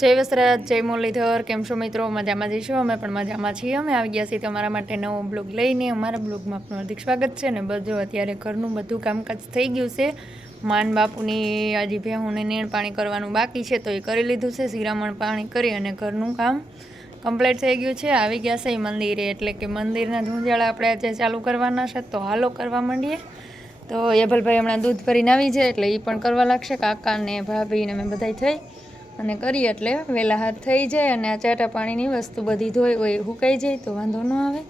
જય વસરાજ, જય મુરલીધર, કેમ છો મિત્રો? મજામાં જઈશું અમે પણ મજામાં છીએ. અમે આવી ગયા છીએ તમારા માટે નવો બ્લોગ લઈને. અમારા બ્લોગમાં આપનું હાર્દિક સ્વાગત છે ને બધું અત્યારે ઘરનું બધું કામકાજ થઈ ગયું છે. માન બાપુની હજી ભેહુંને નીણ પાણી કરવાનું બાકી છે તો એ કરી લીધું છે. શિરામણ પાણી કરી અને ઘરનું કામ કમ્પ્લીટ થઈ ગયું છે. આવી ગયા છે એ મંદિરે. એટલે કે મંદિરના ધૂંજાળા આપણે આજે ચાલુ કરવાના છે તો હાલો કરવા માંડીએ. તો યભલભાઈ હમણાં દૂધ ભરીને આવી છે એટલે એ પણ કરવા લાગશે. કાકાને, ભાભીને, અમે બધાય થઈ. અને કરીએ એટલે વહેલા હાથ થઈ જાય અને આ ચાટા પાણીની વસ્તુ બધી ધોઈ હોય હુકાઈ સુકાઈ જાય તો વાંધો ન આવે.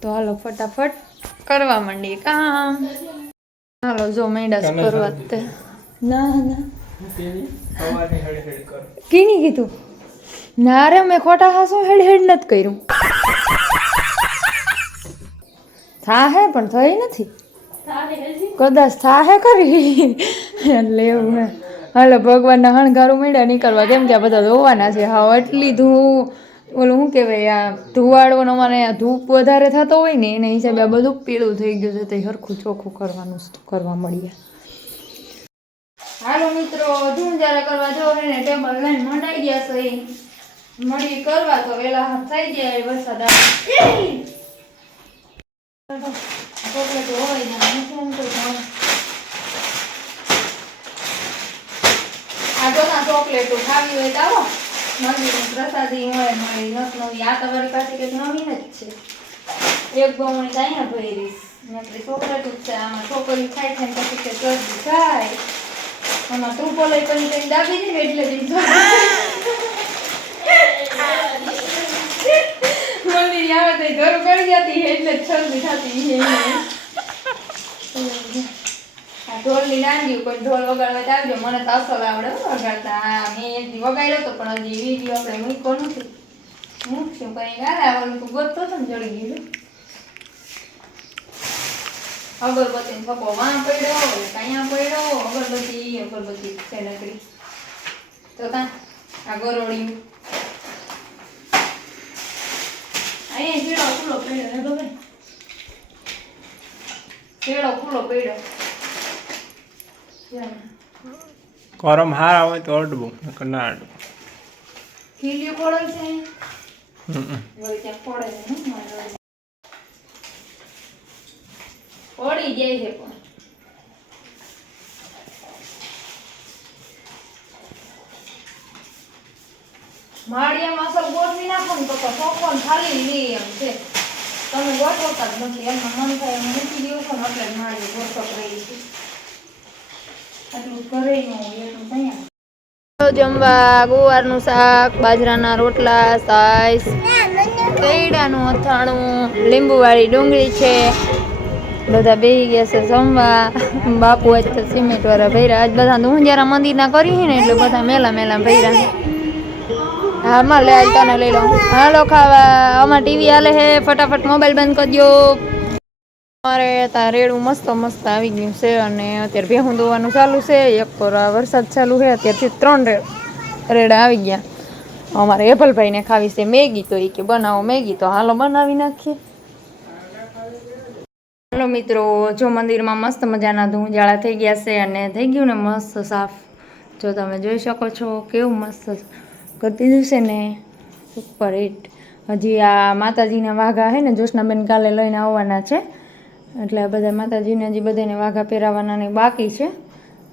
તો હાલો ફટાફટ કરવા માંડીએ કામ. હાલો જો મેંડા કરવા તે ના ના. કીની કીધું? ના રે મેં ખોટા હાસો હેડ હેડ નથી કર્યું. થાહે પણ થઈ નથી. કદાચ થાહે કરી એટલે એવું હે. હાલો, ભગવાનના હણગારું મેળા નીકળવા કેમ કે આ બધા ધોવાના છે. હા એટલી ધૂ ઓલું શું કહેવાય, આ ધુવાડોનો મને આ ધૂપ વધારે થતો હોય ને, એના હિસાબે આ બધું પીળું થઈ ગયું છે, તે હરખું ચોખ્ખું કરવાનું કરવા મળીએ. હાલો મિત્રો ધૂમ જ્યારે કરવા જો ને, ટેબલ લઈને મંડાઈ ગયા છે. મળી કરવા તો વેલા હાથ થઈ ગયા વરસાદ આવે ચોકલેટ હોય ને નથી એમ કોઈ ભાવ. આ જો ચોકલેટો ખાવી હોય તો આવો. મંદિરની પ્રસાદી હોય મળી નસ નવી આ તમારી પાસે કંઈક નવીન જ છે. એક બમણી તો અહીંયા ભરીશ. નકરી છોકરા જ છે, આમાં છોકરી ખાય છે પછી કે શરદી થાય આમાં તું બોલે પછી કંઈક દાબી દે એટલે જ મંદિર આવે તો ઘર કરી જતી એટલે જ શરદી થતી ઢોલની નાંદી કોઈ ઢોલ વગાડવા આવજો. મને તો અસલ આવડે વગાડતા. મેં એક દી વગાડ્યો તો પણ હજી વીડિયો આપણે મૂક્યો નથી. મૂકશું કઈ ના ઓલું તો ગોતતો હતો ને જડી ગયું. અગરબત્તી થપ્પો વાં પડ્યો કાંયા પડ્યો અગરબત્તી અગરબત્તી છે નકરી. તો કાં, આ ગરોળી. અહીંયા ચેડો ખુલ્લો પડ્યો ને બાબા ચેડો ખુલ્લો પડ્યો. કરમ હાર આવે તો અડવું નકર ના ખીલ્યું પડે છે. વળી પડે છે. પડી જાય છે પણ. માળિયામાં સૌ ગોઠવી નાખો ને તો તો ખાલી લે એમ છે. તમે ગોઠવતા જ નથી એમાં મન થાય એમ મૂકી દો છો ને એટલે જ માળી ગોઠવત રહી છે એટલું ઘરે ન હોય એટલું ત્યાં જમવા ગુવારનું શાક, બાજરાના રોટલા, સાઈસ, કેળાનું અથાણું, લીંબુવાળી ડુંગળી છે. બધા બેહી ગયા છે જમવા. બાપુ આજ તો સિમેન્ટ વાળા ભૈરા આજ બધા ઊંઝારા મંદિરના કરી ને એટલે બધા મેલા મેલા ભૈરા હા માં લે, આજ તને લઈ લઉં હાલો ખાવા. આમાં ટીવી હાલે હે. ફટાફટ મોબાઈલ બંધ કરી દો અમારે ત્યાં રેડું મસ્ત મસ્ત આવી ગયું છે અને અત્યારે ભેહું દોવાનું ચાલુ છે. એક પર વરસાદ ચાલુ છે, અત્યારથી ત્રણ રેડ રેડા આવી ગયા. અમારે એપલભાઈને ખાવી છે મેગી, તો એ કે બનાવો મેગી, તો હાલો બનાવી નાખીએ. હાલો મિત્રો, જો મંદિરમાં મસ્ત મજાના ધૂંજાળા થઈ ગયા છે અને થઈ ગયું ને મસ્ત સાફ. જો તમે જોઈ શકો છો કેવું મસ્ત કરી દીધું છે ને. ઉપર ઈટ. હજી આ માતાજીના વાઘા છે ને જોશનાબેન કાલે લઈને આવવાના છે. એટલે આ બધા માતાજીને હજી બધાને વાઘા પહેરાવાના ને બાકી છે.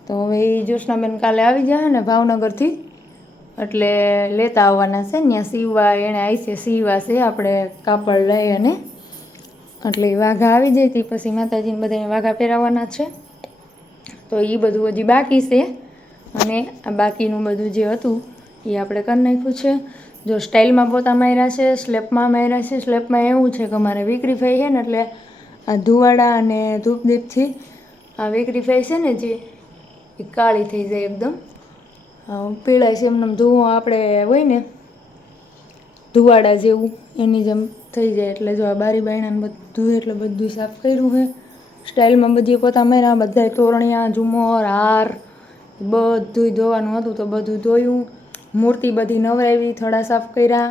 તો હવે એ જોશનાબેન કાલે આવી જાય ને ભાવનગરથી. એટલે લેતા આવવાના છે. ત્યાં સીવવા એણે આવી છે સીવવા છે, આપણે કાપડ લઈ અને એટલે વાઘા આવી જાય તે. પછી માતાજીને બધાને વાઘા પહેરાવવાના છે. તો એ બધું હજી બાકી છે. અને આ બાકીનું બધું જે હતું એ આપણે કરી નાખ્યું છે. જો સ્ટાઇલમાં પોતા માર્યા છે સ્લેપમાં માર્યા છે સ્લેપમાં એવું છે કે અમારે વીકરી ફાઈ છે ને એટલે આ ધુવાડા અને ધૂપદીપથી આ વેકરી ફાઈ છે ને જે, એ કાળી થઈ જાય એકદમ. પીળા છે એમને ધુવો આપણે હોય ને, ધુવાડા જેવું, એની જેમ થઈ જાય. એટલે જો આ બારી બાયણાને બધું, એટલે બધું સાફ કર્યું છે સ્ટાઇલમાં બધી પોતા મેરા, બધાય તોરણિયા, ઝુમર, હાર બધું ધોવાનું હતું તો બધું ધોયું. મૂર્તિ બધી નવરાવી થોડા સાફ કર્યા.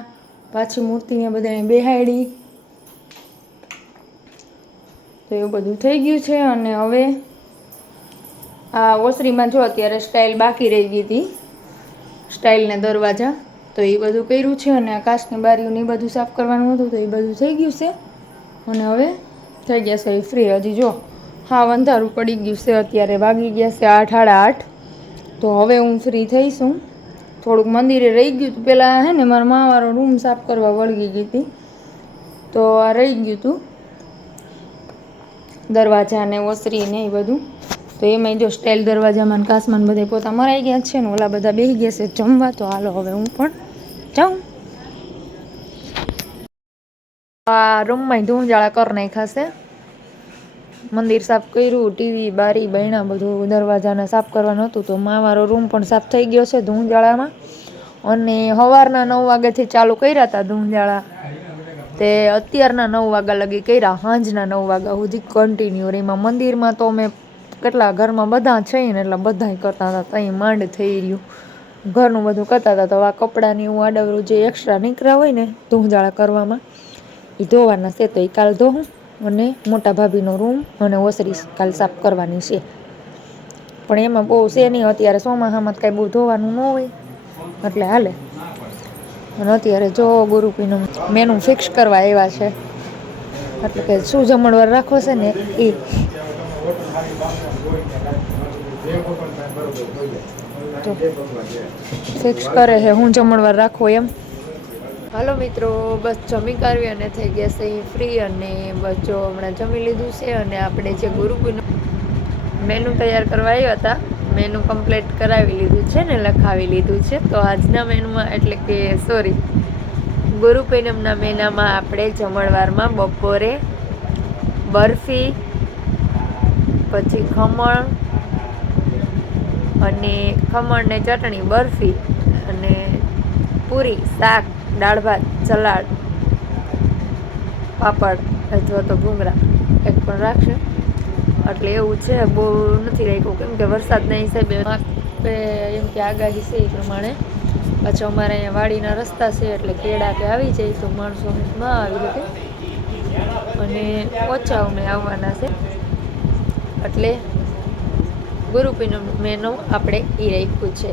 પાછી મૂર્તિને બધાને બેહાડી તો એવું બધું થઈ ગયું છે અને હવે આ ઓસરીમાં જો અત્યારે સ્ટાઇલ બાકી રહી ગઈ હતી સ્ટાઇલને દરવાજા, તો એ બધું કર્યું છે અને આકાશની બારીઓને એ બધું સાફ કરવાનું હતું, તો એ બધું થઈ ગયું છે. અને હવે થઈ ગયા છે ફ્રી હજી જો, હા, અંધારું પડી ગયું છે, અત્યારે વાગી ગયા છે આઠ, સાડા આઠ. તો હવે હું ફ્રી થઈશું થોડુંક મંદિરે રહી ગયું હતું. પહેલાં હે ને, મારા માવારો રૂમ સાફ કરવા વળગી ગઈ હતી. તો આ રહી ગયું હતું. દરવાજા ને ઓસરી ને એ બધું. તો એમાંય જો સ્ટાઇલ દરવાજામાં ને કાચમાં બધા પોતા મરાઈ ગયા છે ને ઓલા બધા બેસી ગયા છે જમવા. તો હાલો હવે હું પણ જાઉં. આ રૂમમાં ધૂંજાળા કર નાખ્યા મંદિર સાફ કર્યું ટીવી બારી બૈણા બધું દરવાજાને સાફ કરવાનું હતું. તો મારો રૂમ પણ સાફ થઈ ગયો છે ધૂંજાળામાં અને સવારના નવ વાગ્યાથી ચાલુ કર્યા હતા ધૂંજાળા તે અત્યારના નવ વાગ્યા લગી કર્યા સાંજના નવ વાગ્યા સુધી કન્ટિન્યુ એમાં મંદિરમાં તો અમે કેટલા, ઘરમાં બધા છે ને, એટલે બધા કરતા હતા ત્યાં માંડ થઈ રહ્યું. ઘરનું બધું કરતા હતા, તો આ કપડાની હું આડવરું જે એક્સ્ટ્રા નીકળ્યા હોય ને, ધૂંજાળા કરવામાં એ ધોવાના છે તો એ કાલ ધોવું અને મોટા ભાભીનો રૂમ અને ઓસરી કાલ સાફ કરવાની છે. પણ એમાં બહુ છે નહીં, અત્યારે ચોમાસામાં કાંઈ બહુ ધોવાનું ન હોય. એટલે હાલે. અને અત્યારે જો ગુરુપીનું મેનુ ફિક્સ કરવા આવ્યા છે. એટલે કે શું જમણવાર રાખો છે ને એ. ફિક્સ કરે છે, હું જમણવાર રાખું એમ. હાલો મિત્રો, બસ જમી કરવી અને થઈ ગયા છે ફ્રી અને બસ જો હમણાં જમી લીધું છે અને આપણે જે ગુરુકુનું મેનુ તૈયાર કરવા આવ્યા હતા મેનુ કમ્પ્લીટ કરાવી લીધું છે ને, લખાવી લીધું છે. તો આજના મેનુમાં એટલે કે સોરી ગુરુ પૂનમના મેનામાં આપણે જમણવારમાં બપોરે બરફી, પછી ખમણ અને ખમણને ચટણી, બરફી અને પૂરી, શાક, દાળ ભાત, સલાડ, પાપડ, અથવા તો ભૂંગળા. એક પણ રાખશે એટલે એવું છે, બહુ નથી રાખ્યું. કેમ કે વરસાદના હિસાબે એમ કે આગાહી છે એ પ્રમાણે. પાછો અમારે અહીંયા વાડીના રસ્તા છે, એટલે કેળા કે આવી જાય તો માણસો ના આવી શકે. અને ઓછા અમે આવવાના છે. એટલે ગુરુપીનું મેનુ આપણે એ રાખ્યું છે.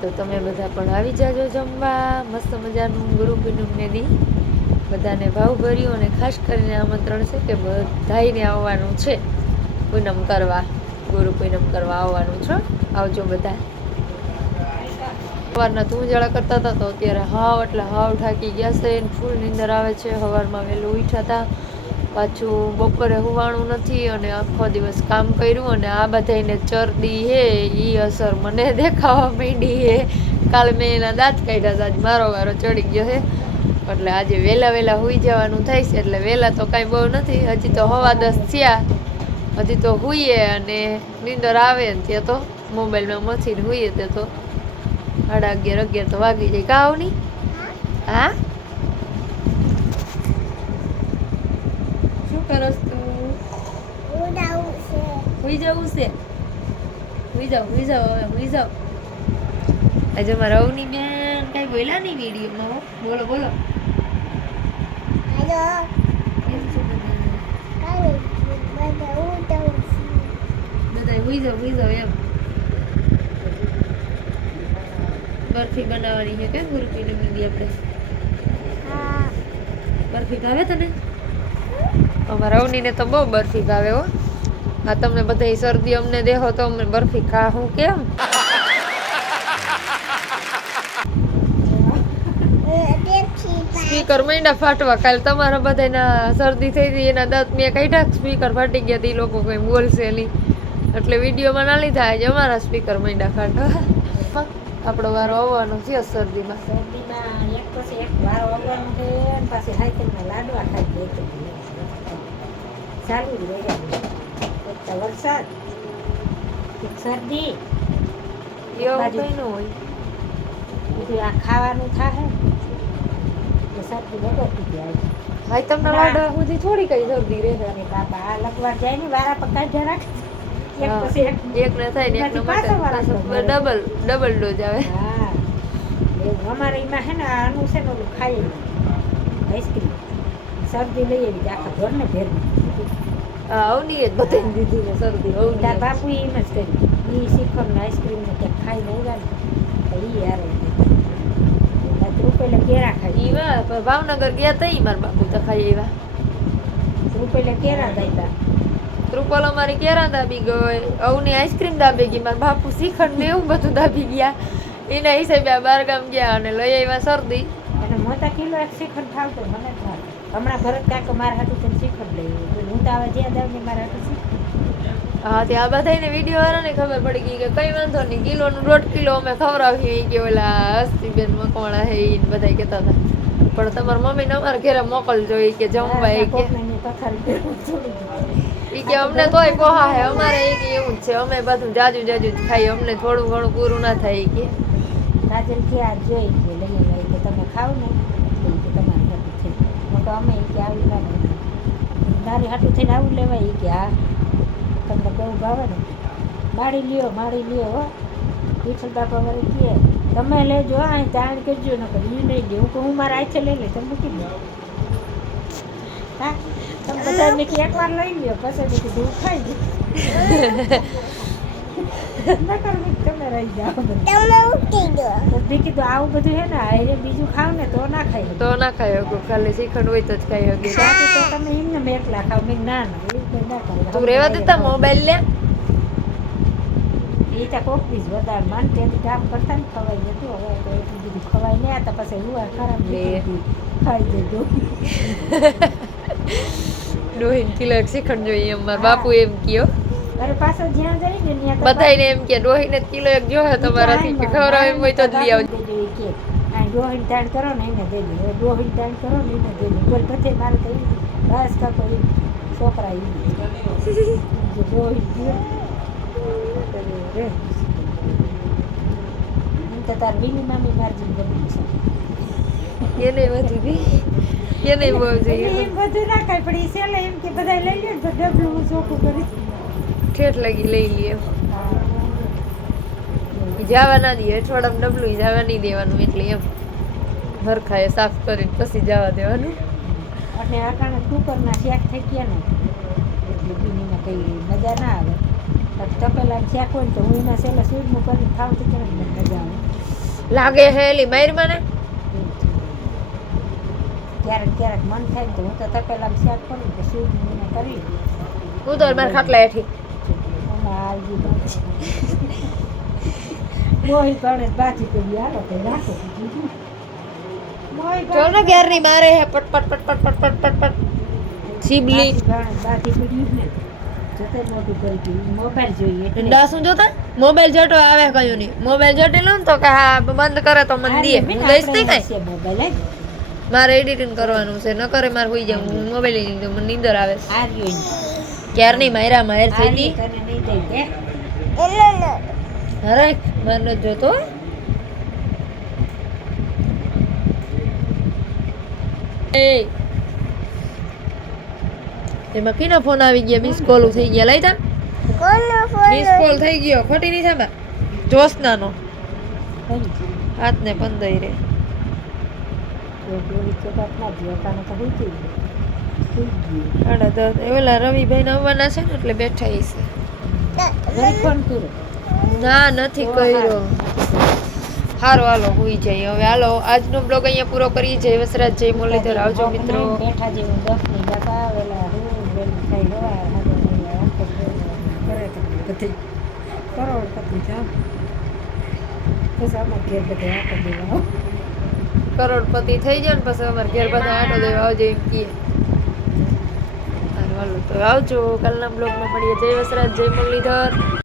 તો તમે બધા પણ આવી જાજો જમવા. મસ્ત મજાનું ગુરુપીનું પૂનમને દી બધાને ભાવ ભર્યું અને ખાસ કરીને આમંત્રણ છે કે બધાને આવવાનું છે. પૂનમ કરવા, ગુરુ પૂનમ કરવા આવવાનું છે. આવજો બધા. સવારના ધૂંજાળા કરતા હતા તો અત્યારે હાવ એટલે હાવ થાકી ગયા છે ફૂલ નીંદર આવે છે. સવારમાં વહેલું ઉઠ્યા હતા. પાછું બપોરે હુવાણું નથી અને આખો દિવસ કામ કર્યું અને આ બધાને ચરદી હે એ અસર મને દેખાવા માંડી હે. કાલે મેં એના દાંત કાઢ્યા હતા. મારો વારો ચડી ગયો છે એટલે આજે વહેલા વહેલા હુઈ જવાનું થાય છે, એટલે વહેલા તો કાંઈ બહુ નથી. હજી તો હવા દસ થયા. હજી તો હુઈએ અને નીંદર આવે ને ત્યાં તો. મોબાઈલમાં મથીને હુઈએ તે તો. સાડા અગિયાર અગિયાર તો વાગી જાય. કાવ નહીં હા? શું કરસ તું? હુઈ જવું છે. હુઈ જાવ હુઈ જાવ હવે હુઈ જાવ આજે મારા અવની બેન કઈ બોલ્યા નહીં વિડીયોમાં બોલો બોલો. એમ. બરફી બનાવવાની છે કે ગુરુ પૂનમની દી આપણે બરફી ભાવે તને? અમારા અવનીને તો બહુ બરફી ભાવે હો. આ તમને બધા શરદી અમને દેહો તો અમને બરફી ખા હું કેમ? સ્પીકર માંડ્યા ફાટવા. કાલ તમારા બધાના શરદી થઈ હતી એના દાંત મેં કાઢ્યા. સ્પીકર ફાટી ગયા હતી લોકો કઈ બોલશે નહીં. એટલે વિડીયોમાં ના લીધા આજે અમારા સ્પીકર માંડ્યા ફાટવા આપણો વારો આવવાનો છે શરદીમાં. શરદીમાં એક પછી એક વાર ઓગળવાનું છે પાછી હાઈકલમાં લાડવા ખાઈ દે ચાલુ જ રહે. એક તો વરસાદ શરદી. એવું કઈ ન હોય. બધું આ ખાવાનું થાય શરદી બગડતી જાય ભાઈ તમને લાડવા સુધી થોડી કઈ શરદી રહે અને બાપા આ લખવા જાય ને વારા પર કાઢ્યા રાખે એક પછી એક. એક ને થાય ને માટે તો ડબલ ડબલ ડોઝ આવે. હા. એવું અમારે એમાં હે ને આનું છે ને ઓલું ખાઈએ આઈસ્ક્રીમ શરદી લઈ આવી આખા ઘરને ભેરવી હા અવની જ બધાને દીધી ને શરદી તાર અવની બાપુ એમ જ કરી એ શીખર ને આઈસ્ક્રીમ ને ક્યાંક ખાઈને આવ્યા ને તો એ યાર અમે ભાવનગર ગયા તઈ માર બાપુ તો ખાઈ આવ્યા રૂપેલા કેરા દાયતા ત્રુપલ અમારી કેરા દાબી ગઈ અવની આઈસ્ક્રીમ દાબી ગઈ મારા બાપુ શ્રીખંડ ને એવું બધું દાબી ગયા એના હિસાબે આ બારગામ ગયા અને લઈ આવ્યા શરદી અને મોટા કિલો એક શ્રીખંડ ખાવતો મને જ ભાવે. હમણાં ભરત કાકો મારા હાથું શ્રીખંડ લઈ. હું તો આવા જ્યાં જાઉં ને મારા શ્રીખંડ. હા તે આ બધાને વીડિયો વાળાને ખબર પડી ગઈ કે કઈ વાંધો નહીં કિલોનું દોઢ કિલો અમે ખવડાવીએ કે ઓલા હસ્તીબેન મકવાણા હે ને બધા કહેતા હતા. પણ તમારા મમ્મીને અમારા ઘરે મોકલજો એ કે જમવા ઈ કે. ઈ કે અમને તોય પોહા હે અમારે એ કે એવું જ છે અમે બધું જાજુ જાજુ જ ખાઈએ અમને થોડું ઘણું પૂરું ના થાય કે. કાજલ કે આ જોઈ કે લઈ આવ્યા કે તમે ખાવ ને. કે તમારી છે તો અમે કે આવી ના. તારી હાટું થઈને આવું લેવાય કે હા. તમને બહુ ભાવે ને માળી લ્યો માળી લ્યો હો. વિઠ્ઠલ બાપા મારે કહે તમે લેજો અહીં તાણ કરજો ન એ નહીં લે. હું કહું હું મારા આખે લઈ લઈ તમે મૂકી દો. હા? તમે બધા મેં કે એકવાર લઈ લ્યો પછી કીધું ખાઈ દઉં નકર મેં તમે રહી જાઓ બધા. તો મેં કીધું આવું બધું હે ને હારે બીજું ખાવ ને તો ના ખાઈ તો ના ખાઈ હકો ખાલી શ્રીખંડ હોય તો જ ખાઈ હકે બાકી તો તમે એમને મેં એકલા ખાવ મેં ના ના એ ના તું રેવા દેતા મોબાઈલ લે એ તો કોક બીજ વધારે માન તેથી કામ કરતા ને ખવાઈ જતું હવે તો એટલું બધું ખવાય નહીં તો પછી હું ખરાબ લે. ખાઈ જતું ડોહીન કિલો એક શ્રીખંડ જોઈએ એમ મારા બાપુ એમ કયો. પાછો બધાને એમ કે ડોહીને કિલો એક જોહે તમારાથી. કે ખવડાવે હોય તો જ લઈ આવજો. ડોહીન તાણ કરો ને એને દેજો ડોહીન તાણ કરો ને એને દેજો બોલ બધે મારે તો બસ કાકો એ છોકરા એ ડોહીન તો તાર બીની મામી મારજી ગમી છે. એને વધી ગઈ એને બહુ જોઈએ એમ બધું ના ખાય પણ એ છેલ્લે એમ કે બધા લઈ લે તો ડબલું હું ચોખ્ખું કરી ઠેઠ લગી લઈ લઈએ. જવા ના દઈએ અઠવાડિયામાં ડબલું જવા નહીં દેવાનું એટલે એમ. હરખાએ સાફ કરીને પછી જવા દેવાનું. અને આ કારણે કુકરના શેક થઈ ગયા ને એટલે બીનીમાં કંઈ મજા ના આવે. તપેલા શેક હોય ને તો હું એના છેલ્લે સૂરનું કરીને ખાવ તો કેમ મજા આવે. લાગે હે એલી મારી મને ક્યારેક ક્યારેક મન થાય ને તો હું તો તપેલામાં શેક કરું તો એને કરી હું તો મારા ખાટલા હેઠી. આવી મોહી ગણેશ બાજી કરી હાલો તો રાખો. મોહી જો ને ક્યારની મારે હે પટ પટ પટ પટ પટ પટ પટ પટ. ગણેશ બાજી કરી ને. જતે મોટું કરી દીધું મોબાઈલ જોઈએ જોતા મોબાઈલ જટો આવે કયું નહીં. મોબાઈલ જટી ને તો કે હા બંધ કરે તો મને દે. હું દઈશ નહીં કઈ? મોબાઈલ મારે એડિટિંગ કરવાનું છે. ન કરે મારે હોઈ જાય મોબાઈલ મને નીંદર આવે. ક્યારની માયરા માયર થઈ ગઈ અરે મને જોતો. એમાં કીનો ફોન આવી ગયા? મિસ કોલ થઈ ગયા. લઈ જા મિસ કોલ થઈ ગયો. ખોટી નહીં સાંભા જોશનાનો. હાથ હાથને પંદર રે. ઓલા રવિભાઈ આવવાના છે ને એટલે બેઠા કર્યો ના, નથી કર્યો. હારો, હાલો, હોઈ જાય. હવે હાલો, આજનો બ્લોગ અહીંયા પૂરો કરીએ. જય વસરાજ, જય મુરલીધર. આવજો મિત્રો. બેઠા જેવું દસની કરે કરોડપતિ થઈ જાય ને પછી અમારે ઘેર બધા આટો દેવા આવજો એમ કહીએ હાલો તો આવજો કાલના બ્લોગમાં મળીએ. જય વસરાજ જય મુરલીધર.